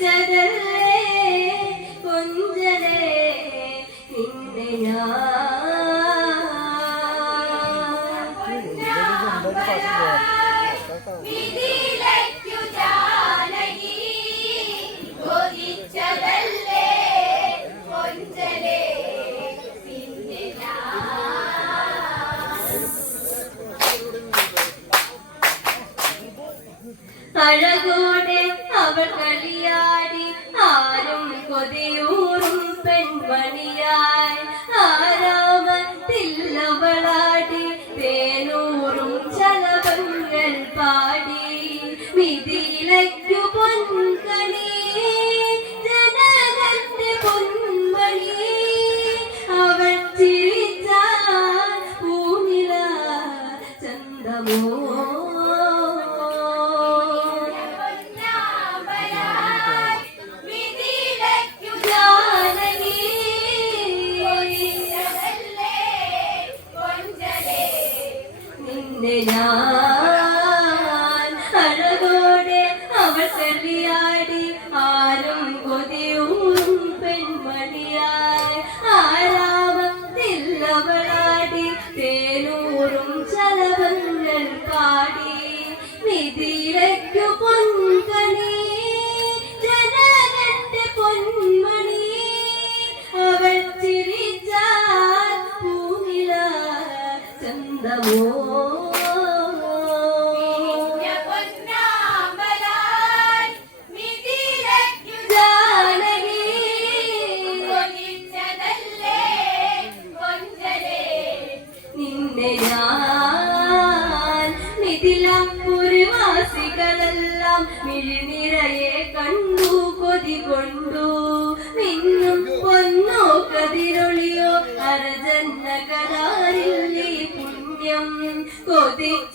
കൊഞ്ചലേ കൊഞ്ചലേ നിന്നെ അഴകോടെ അവൾ കളിയാ. വലിയാ Amor. 布丁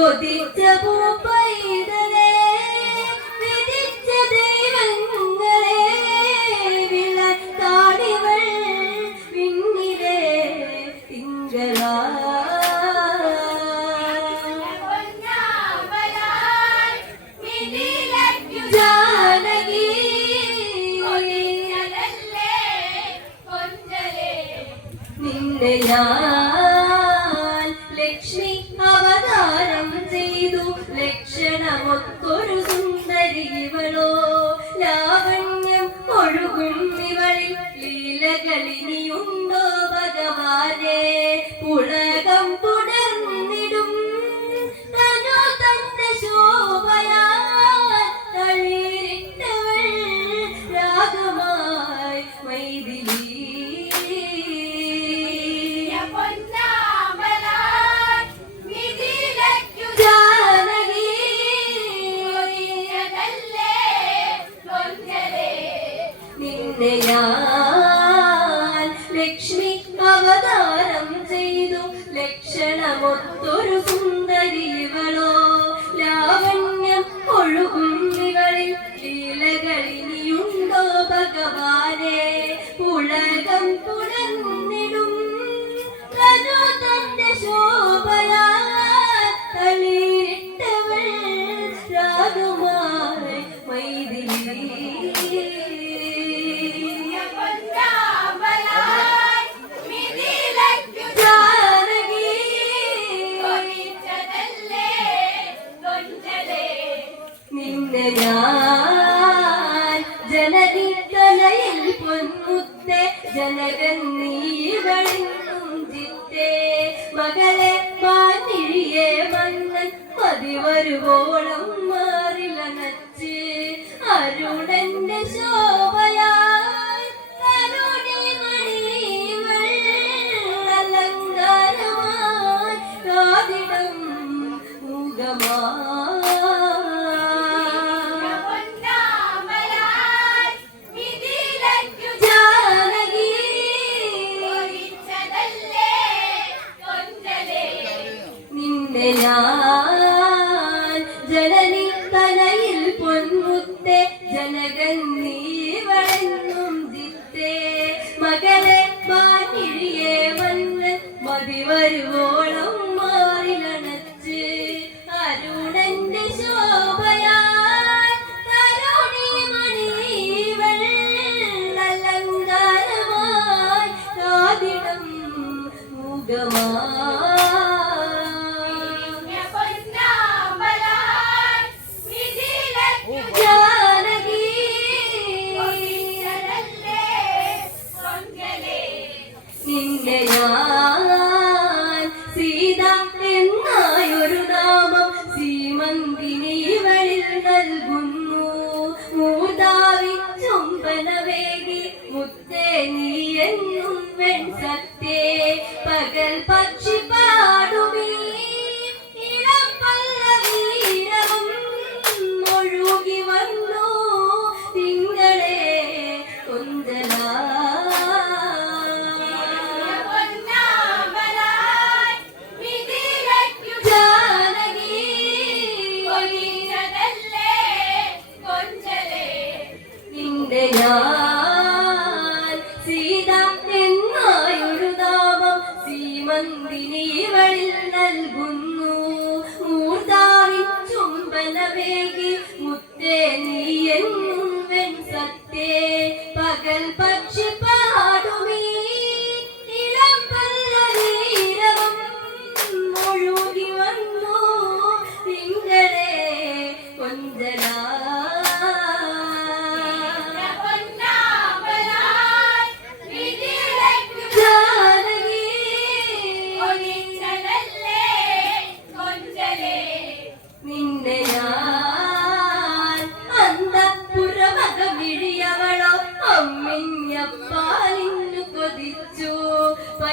കൊതിച്ച പൂപ്പൈതലേ വിധിച്ച ദൈവങ്ങളെ വിളക്കാടിവൾ പിന്നിലെ തിങ്കളാ ജാനകി. നിന്നെ ഞാൻ ഞാൻ ജനതി തലയിൽ പൊന്മുത്തെ ജനകൻ നീ വെളുഞ്ചിത്തേ മകളെ മാനിഴിയെ മന്നൻ മതി വരുവോളം മാറില നച്ച് അരുണന്റെ ശോഭയായി കരുണി മണികൾ അലങ്കാരമായി കാതിടം മുഖമായി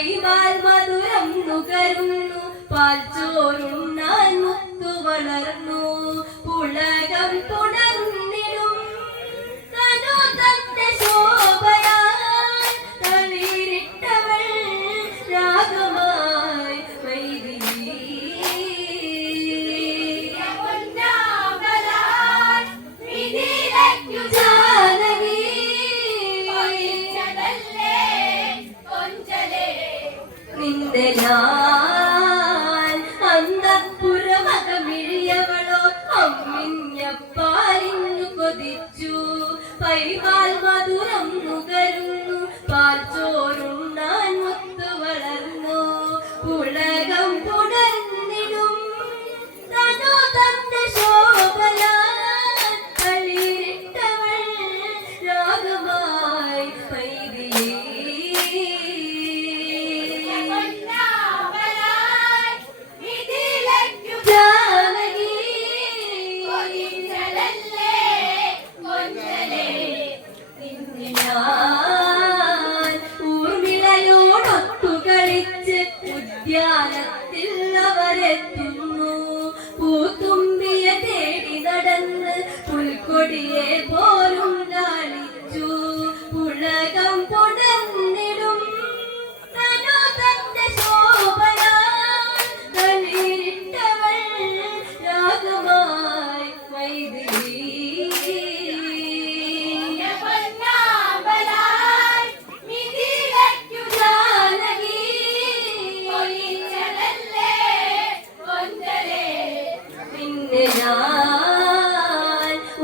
ചെയ്താൽ മധുരം നുകരുന്നു പാൽ ചോറുണ്ണാൻ മുത്തു വളർന്നു. പുളകം തുടർ இந்த நான்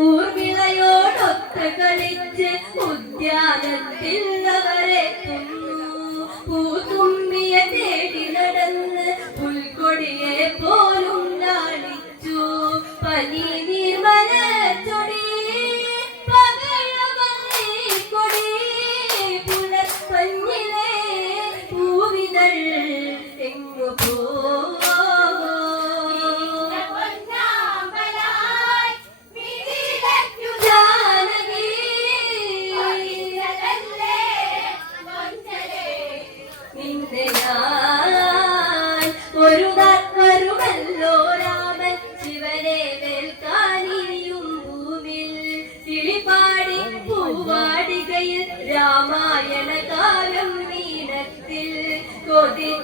ഊർമിളയോടൊത്ത് കളിച്ച് ഉദ്യാനത്തിൽ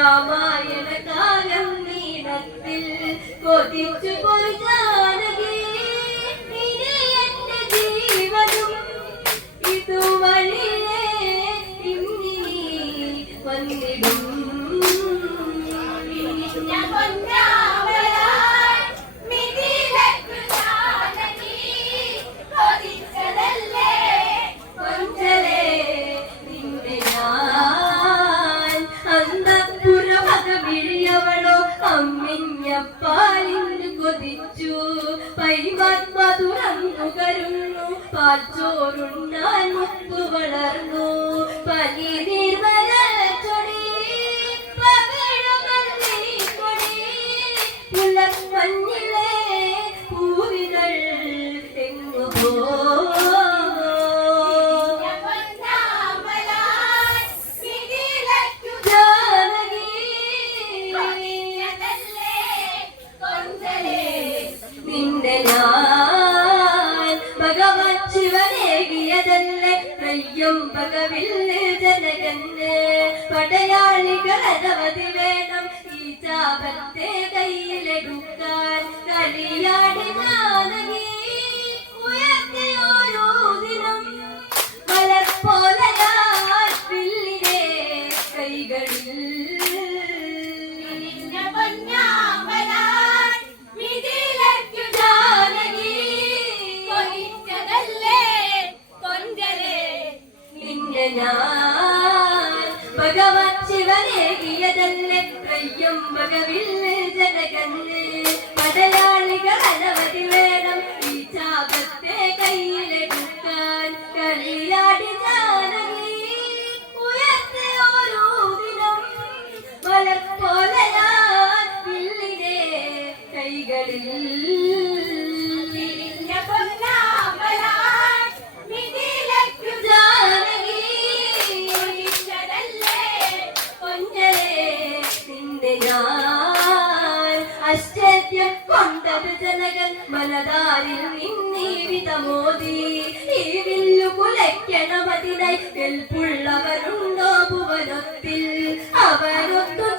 രാമായണ കാലം നീളത്തിൽ കൊതിച്ചു പൊറിഞ്ഞ ഭഗവാൻ ശിവനേകിയതല്ലേ കയ്യും മകവിൽ ജനകന്നേ ആശ്ചര്യം കൊണ്ടത് ജനകൾ മനതാരിൽ നിന്നീവിതമോദി ഈ വില്ലു കുലയ്ക്കണമതിനായി എൽപ്പുള്ളവരുണ്ടോ ഭുവനത്തിൽ? അവരൊത്തു